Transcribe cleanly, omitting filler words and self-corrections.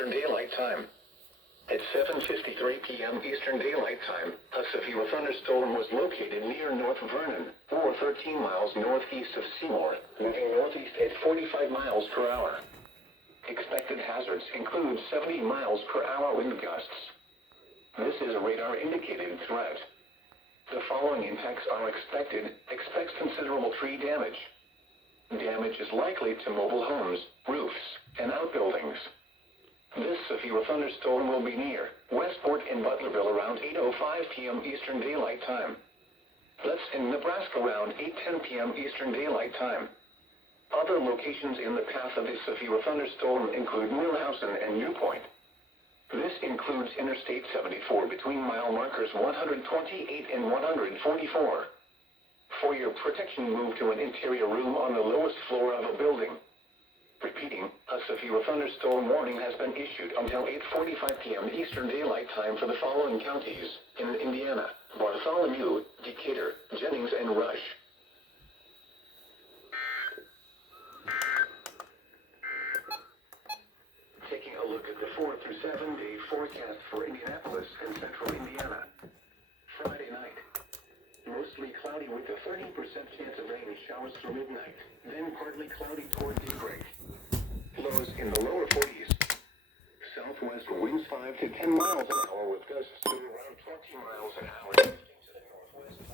Eastern Daylight Time. At 7:53 p.m. Eastern Daylight Time, a severe thunderstorm was located near North Vernon, or 13 miles northeast of Seymour, moving northeast at 45 miles per hour. Expected hazards include 70 miles per hour wind gusts. This is a radar-indicated threat. The following impacts are expected. Expects considerable tree damage. Damage is likely to mobile homes, roofs, and outbuildings. This severe thunderstorm will be near Westport and Butlerville around 8:05 p.m. Eastern Daylight Time. Let's in Nebraska around 8:10 p.m. Eastern Daylight Time. Other locations in the path of this severe thunderstorm include Millhausen and New Point. This includes Interstate 74 between mile markers 128 and 144. For your protection, move to an interior room on the lowest floor of a building. Repeating, a severe thunderstorm warning has been issued until 8:45 p.m. Eastern Daylight Time for the following counties in Indiana: Bartholomew, Decatur, Jennings, and Rush. Taking a look at the 4 through 7 day forecast for Indianapolis and central Indiana. Friday night. Mostly cloudy with a 30% chance of rain showers through midnight, then partly cloudy toward daybreak. Lows in the lower 40s. Southwest winds 5 to 10 miles an hour with gusts to around 20 miles an hour drifting to the northwest.